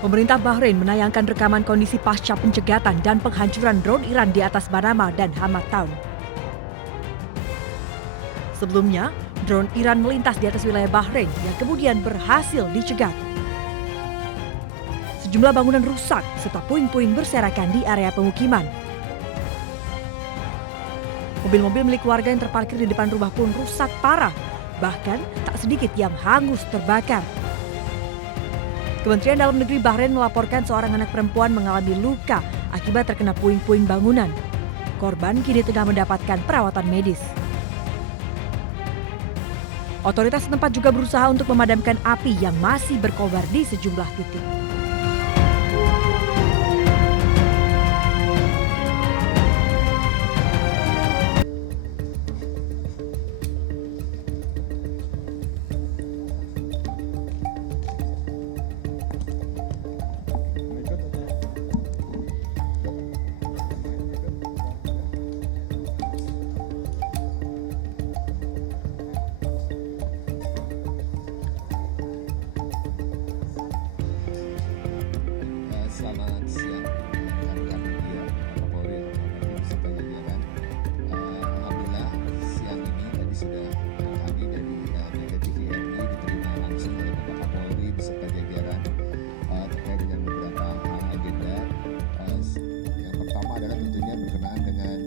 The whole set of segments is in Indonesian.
Pemerintah Bahrain menayangkan rekaman kondisi pasca pencegatan dan penghancuran drone Iran di atas Manama dan Hamatan. Sebelumnya, drone Iran melintas di atas wilayah Bahrain yang kemudian berhasil dicegat. Sejumlah bangunan rusak serta puing-puing berserakan di area pemukiman. Mobil-mobil milik warga yang terparkir di depan rumah pun rusak parah, bahkan tak sedikit yang hangus terbakar. Kementerian Dalam Negeri Bahrain melaporkan seorang anak perempuan mengalami luka akibat terkena puing-puing bangunan. Korban kini tengah mendapatkan perawatan medis. Otoritas setempat juga berusaha untuk memadamkan api yang masih berkobar di sejumlah titik. Selamat siang, rekan-rekan media, Kapolri, beserta jajaran. Alhamdulillah siang ini tadi sudah kami dari Mega TVRI diterima langsung oleh Bapak Kapolri beserta jajaran terkait dengan beberapa agenda. Yang pertama adalah tentunya berkenaan dengan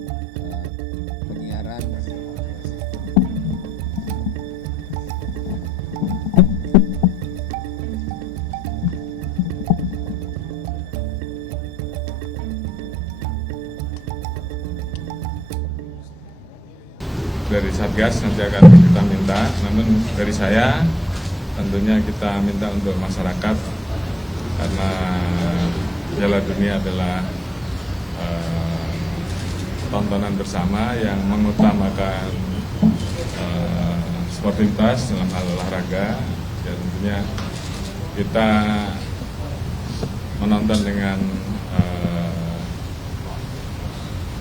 penyiaran dari Satgas nanti akan kita minta, namun dari saya tentunya kita minta untuk masyarakat karena Piala Dunia adalah tontonan bersama yang mengutamakan sportivitas dalam hal olahraga. Ya tentunya kita menonton dengan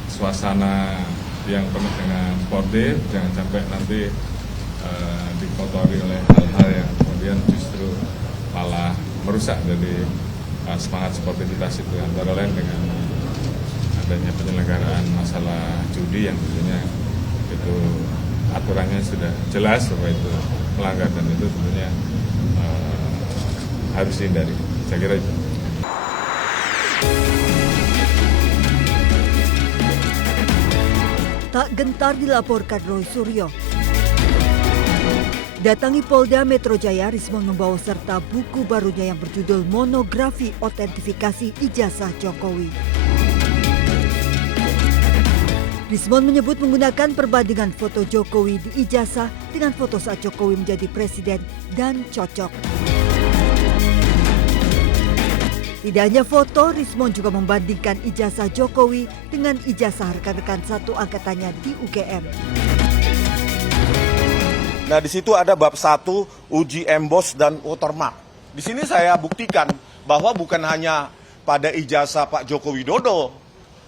suasana yang penuh dengan sportif, jangan sampai nanti dikotori oleh hal-hal yang kemudian justru malah merusak dari semangat sportivitas itu, antara lain dengan adanya penyelenggaraan masalah judi yang tentunya itu aturannya sudah jelas bahwa itu melanggar dan itu tentunya harus dihindari. Saya kira itu. Tak gentar dilaporkan Roy Suryo. Datangi Polda Metro Jaya, Rismon membawa serta buku barunya yang berjudul Monografi Otentifikasi Ijazah Jokowi. Rismon menyebut menggunakan perbandingan foto Jokowi di ijazah dengan foto saat Jokowi menjadi presiden dan cocok. Tidak hanya foto, Rismon juga membandingkan ijazah Jokowi dengan ijazah rekan-rekan satu angkatannya di UGM. Nah, di situ ada bab 1 uji emboss dan watermark. Di sini saya buktikan bahwa bukan hanya pada ijazah Pak Joko Widodo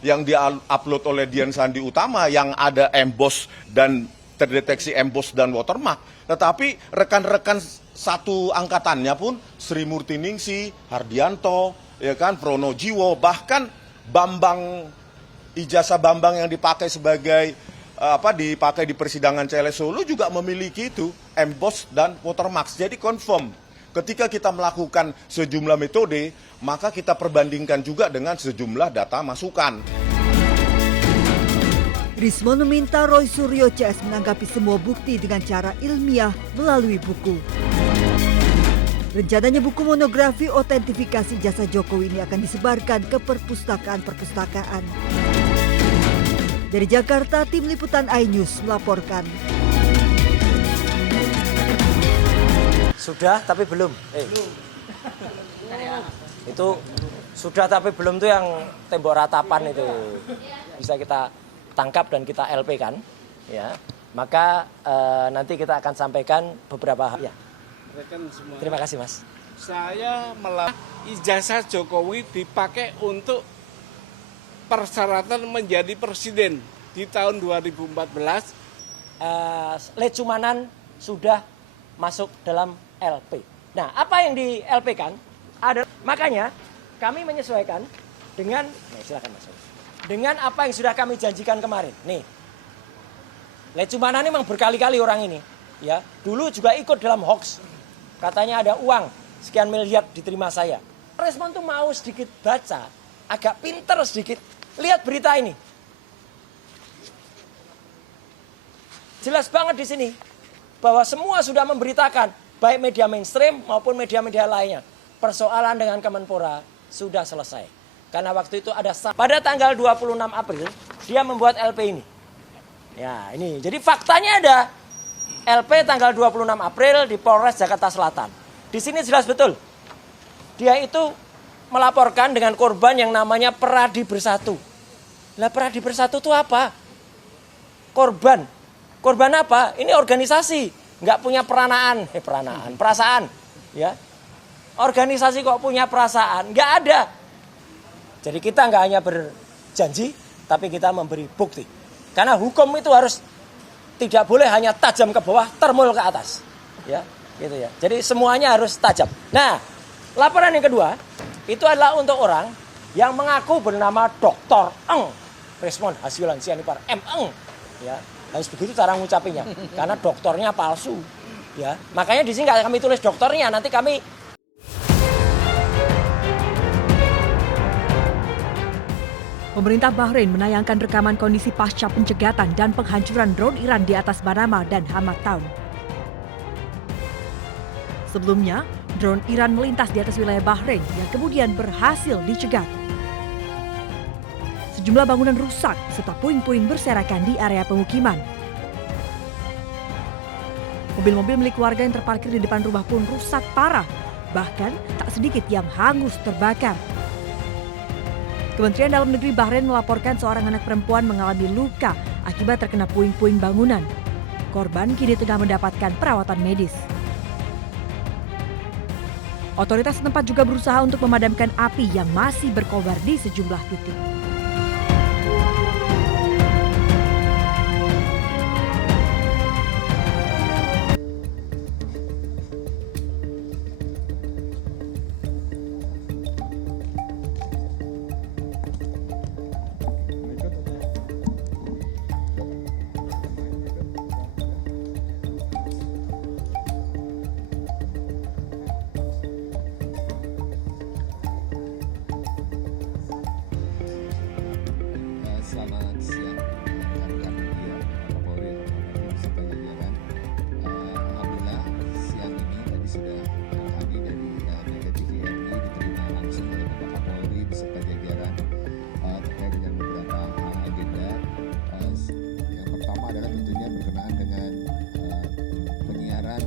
yang di-upload oleh Dian Sandi Utama yang ada emboss dan terdeteksi emboss dan watermark, tetapi rekan-rekan satu angkatannya pun Sri Murtiningsi, Hardianto, ya kan, Pronojiwo, bahkan Bambang, ijazah Bambang yang dipakai sebagai dipakai di persidangan CLS Solo juga memiliki itu emboss dan watermark. Jadi confirm ketika kita melakukan sejumlah metode, maka kita perbandingkan juga dengan sejumlah data masukan. Rismon meminta Roy Suryo CS menanggapi semua bukti dengan cara ilmiah melalui buku. Rencananya buku monografi otentifikasi jasa Jokowi ini akan disebarkan ke perpustakaan-perpustakaan. Dari Jakarta, tim liputan iNews melaporkan. Sudah tapi belum. Itu sudah tapi belum tuh yang tembok ratapan itu bisa kita tangkap dan kita LP kan, ya. Maka nanti kita akan sampaikan beberapa ya. Terima kasih, Mas. Saya ijazah Jokowi dipakai untuk persyaratan menjadi presiden di tahun 2014. Lecumanan sudah masuk dalam LP. Nah, apa yang di LP kan? Makanya kami menyesuaikan dengan, silakan Mas. Dengan apa yang sudah kami janjikan kemarin. Nih, Lecumana ini memang berkali-kali orang ini, ya. Dulu juga ikut dalam hoax. Katanya ada uang sekian miliar diterima saya. Respon tuh mau sedikit baca, agak pinter sedikit. Lihat berita ini. Jelas banget di sini bahwa semua sudah memberitakan, baik media mainstream maupun media-media lainnya. Persoalan dengan Kemenpora sudah selesai. Karena waktu itu ada pada tanggal 26 April dia membuat LP ini. Ya, ini. Jadi faktanya ada LP tanggal 26 April di Polres Jakarta Selatan. Di sini jelas betul. Dia itu melaporkan dengan korban yang namanya Peradi Bersatu. Lah Peradi Bersatu itu apa? Korban. Korban apa? Ini organisasi, nggak punya perasaan, ya. Organisasi kok punya perasaan? Nggak ada. Jadi kita nggak hanya berjanji, tapi kita memberi bukti. Karena hukum itu harus tidak boleh hanya tajam ke bawah, termul ke atas, ya, gitu ya. Jadi semuanya harus tajam. Nah, laporan yang kedua itu adalah untuk orang yang mengaku bernama Dr. Eng, Respon Hasilan Sianipar M. Eng, ya. Harus begitu cara ngucapinnya, karena doktornya palsu, ya. Makanya di sini nggak kami tulis dokternya, nanti kami. Pemerintah Bahrain menayangkan rekaman kondisi pasca pencegatan dan penghancuran drone Iran di atas Manama dan Hamad Town. Sebelumnya, drone Iran melintas di atas wilayah Bahrain yang kemudian berhasil dicegat. Sejumlah bangunan rusak serta puing-puing berserakan di area pemukiman. Mobil-mobil milik warga yang terparkir di depan rumah pun rusak parah, bahkan tak sedikit yang hangus terbakar. Kementerian Dalam Negeri Bahrain melaporkan seorang anak perempuan mengalami luka akibat terkena puing-puing bangunan. Korban kini tengah mendapatkan perawatan medis. Otoritas setempat juga berusaha untuk memadamkan api yang masih berkobar di sejumlah titik. Selamat siang rekan-rekan media, Bapak Polri, beserta jajaran. Alhamdulillah siang ini tadi sudah kami dari Mega TVRI diterima langsung oleh Bapak Kapolri beserta jajaran terkait dengan beberapa agenda. Yang pertama adalah tentunya berkenaan dengan penyiaran